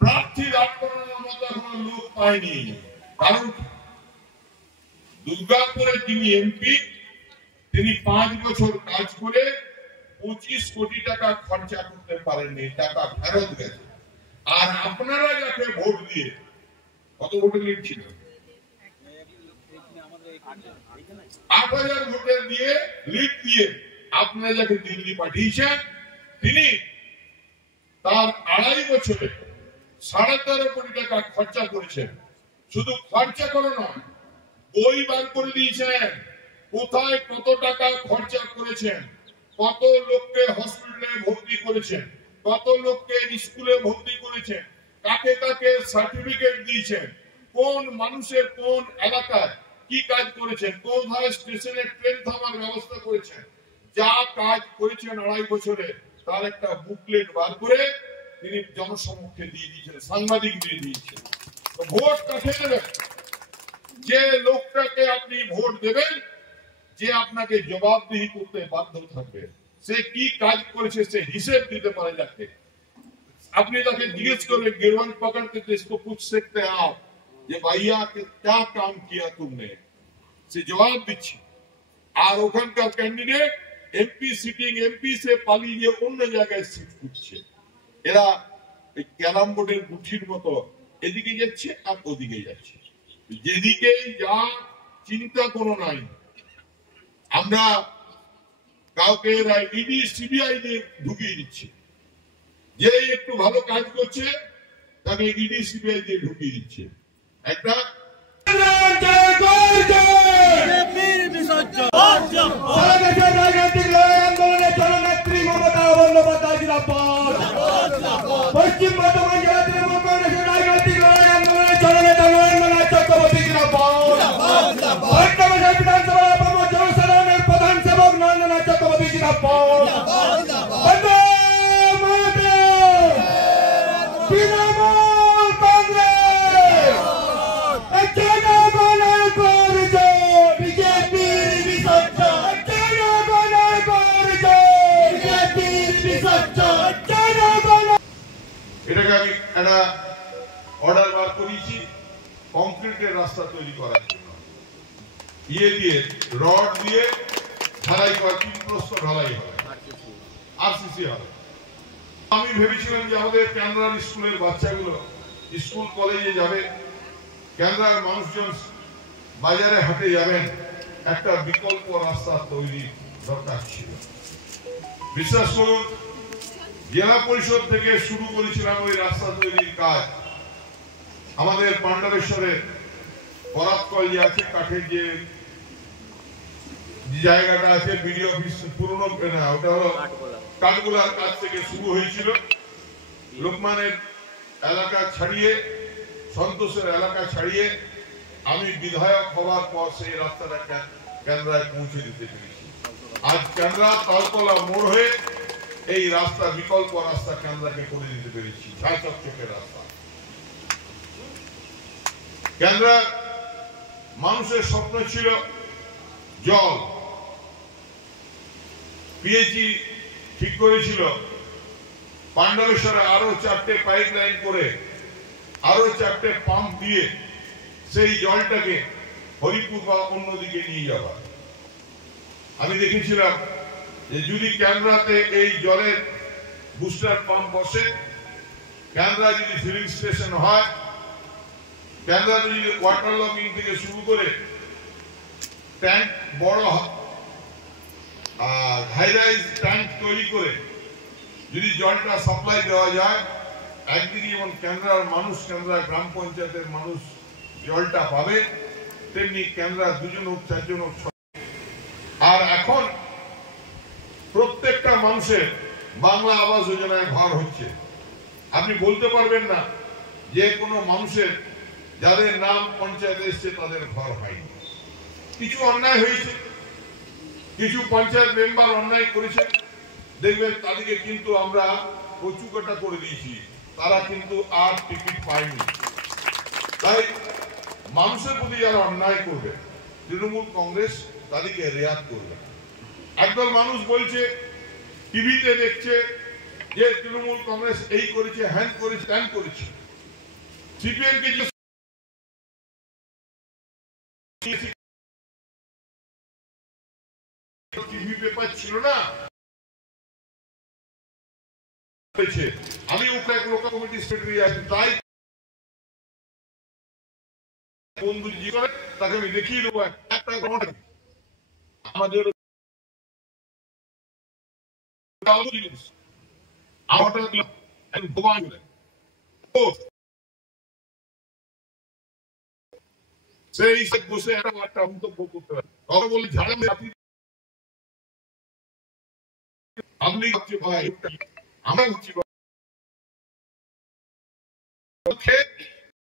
প্রার্থী দাঁড় করানোর মতো এখনো লোক পায়নি। কারণ দুর্গাপুরে যিনি এমপি, তিনি 5 বছর কাজ করে 25 কোটি টাকা খরচা করতে পারেননি, টাকা ফেরত গেছে। আর আপনারা যাকে ভোট দিয়ে, কত ভোটে লিড ছিল? 8,000 ভোটের দিয়ে লিড দিয়ে আপনারা যাকে দিল্লি পাঠিয়েছেন, তিনি তার 2.5 বছরে 13.5 কোটি টাকা খরচা করেছেন। শুধু খরচা করে নয়, বই বার করে দিয়েছেন কোথায় কত টাকা খরচা করেছেন, কত লোককে হসপিটালে ভর্তি করেছেন, কত লোককে স্কুলে ভর্তি করেছেন, কাকে কাকে সার্টিফিকেট দিয়েছেন, কোন মানুষের কোন এলাকায় কি কাজ করেছেন, কোথায় স্টেশনে ট্রেন থামার ব্যবস্থা করেছেন, যা কাজ করেছেন 2.5 বছরে তার একটা বুকলেট বার করে তিনি জনসমক্ষে দিয়ে দিয়েছেন, সাংবাদিক দিয়ে দিয়েছেন। ভোট কাকে দেবেন? যে লোকটাকে আপনি ভোট দেবেন, যে আপনাকে জবাবদিহি করতে বাধ্য থাকবে, সে কি কাজ করেছে সে হিসেব দিতে পারে যাকে। আপনি তাকে জিজ্ঞেস করলে गिरवन पकड़ के इसको पूछ सकते हैं आप ये भैया क्या काम किया तुमने, সে জবাব দিচ্ছে। আর ওখানকার ক্যান্ডিডেট এমপি সিটিং এমপি সে পালিয়ে অন্য জায়গায় সিট করছে। এরা এই ক্যারাম বোর্ডের গুঠির মতো এদিকে যাচ্ছে আর ওদিকে যাচ্ছে, যেদিকে যা চিন্তা কোনো নাই। আমরা কাউকে ইডি সিবিআই দিয়ে ঢুকিয়ে দিচ্ছি, যে একটু ভালো কাজ করছে তাকে ইডি সিবিআই দিয়ে ঢুকিয়ে দিচ্ছে। একটা পশ্চিম বর্ধমান জেলা তৃণমূল কংগ্রেসের রাজনৈতিক লড়াই আন্দোলনের জননেতা নরেন্দ্রনাথ চক্রবর্তী বিধানসভা জনসাধারণের প্রধান সেবক নরেন্দ্রনাথ চক্রবর্তী তৃণমূল কংগ্রেস জনগণের করছে বিজেপির বিসর্জন, জনগণের করছে বিজেপির বিসর্জন। এটাকে আমি একটা অর্ডার বার করেছি কংক্রিটের রাস্তা তৈরি করার জন্য, দিয়ে রড দিয়ে ঢালাই করা, 3 প্রস্তর ঢালাই হবে, আরসিসি হবে। আমি ভেবেছিলাম যে আমাদের ক্যান্দ্রার স্কুলের বাচ্চাগুলো স্কুল কলেজে যাবে, ক্যান্দ্রার মানুষজন বাজারে হাটে যাবেন, একটা বিকল্প রাস্তা তৈরি দরকার ছিল। বিশ্বাস করুন, জেলা পরিষদ থেকে শুরু করেছিলাম ওই রাস্তা তৈরির কাজ। আমাদের পাণ্ডবেশ্বরের বরাতকল যে আছে, কাঠের যে জায়গাটা আছে, বিডিও অফিস পুরনো, ওটা হলো কাঠগোলার কাছ থেকে শুরু হয়েছিল। লোকমানের এলাকা ছাড়িয়ে, সন্তোষের এলাকা ছাড়িয়ে আমি বিধায়ক হওয়ার পর সেই রাস্তাটা কেন্দ্রায় পৌঁছে দিতে পেরেছি। আজ কেন্দ্রা তালতলা মোড় হয়ে এই রাস্তা, বিকল্প রাস্তা কেন্দ্রাকে করে দিতে পেরেছি, ঝাঁচকচকে রাস্তা। কেন্দ্রা মানুষের স্বপ্ন ছিল জল, পিএইচই ঠিক করেছিল পাণ্ডবেশ্বরে আরো 4টে পাইপ লাইন করে, আরো 4টে পাম্প দিয়ে সেই জলটাকে হরিপুর বা অন্যদিকে নিয়ে যাওয়া। আমি দেখেছিলাম যে যদি কেন্দ্রাতে এই জলের বুস্টার পাম্প বসে, কেন্দ্রা যদি ফিলিং স্টেশন হয়, কেন্দ্রাতে যদি ওয়াটার লকিং থেকে শুরু করে ট্যাঙ্ক, বড় হাইরাইজ ট্যাঙ্ক তৈরি করে যদি জলটা সাপ্লাই দেওয়া যায়, একদিকে যেমন কেন্দ্রার মানুষ, কেন্দ্রা গ্রাম পঞ্চায়েতের মানুষ জলটা পাবে, তেমনি কেন্দ্রা 2 জন হোক 4 জন হোক। আর এখন প্রত্যেকটা মানুষের বাংলা আবাস যোজনায় ঘর হচ্ছে। আপনি বলতে পারবেন না যে কোনো মানুষের যাদের নাম পঞ্চায়েতে এসছে তাদের ঘর হয়নি। কিছু অন্যায় হয়েছে, কিছু পঞ্চায়েত মেম্বার অন্যায় করেছে, দেখবেন তাদেরকে কিন্তু আমরা কচুকাটা করে দিয়েছি, তারা কিন্তু আর টিকিট পায়নি। তাই মানুষের প্রতি যারা অন্যায় করবে, তৃণমূল কংগ্রেস তাদেরকে রেয়াত করবে। একদল মানুষ বলছে, টিভিতে দেখছে যে তৃণমূল কংগ্রেস এই করেছে, হ্যান করেছে, ত্যান করেছে। সিপিএম কে টিভি পেপার ছিল না, আমি ওকে লোকাল কমিটি সেক্রেটারি আছি, তাই বন্ধু জি করে তাকে আমি দেখিয়ে দেবো একটা আমাদের সেই বসে একটা মন্তব্য করতে পারে, তখন বলি ঝাড়া আপনি হচ্ছে ভাই আমরা হচ্ছি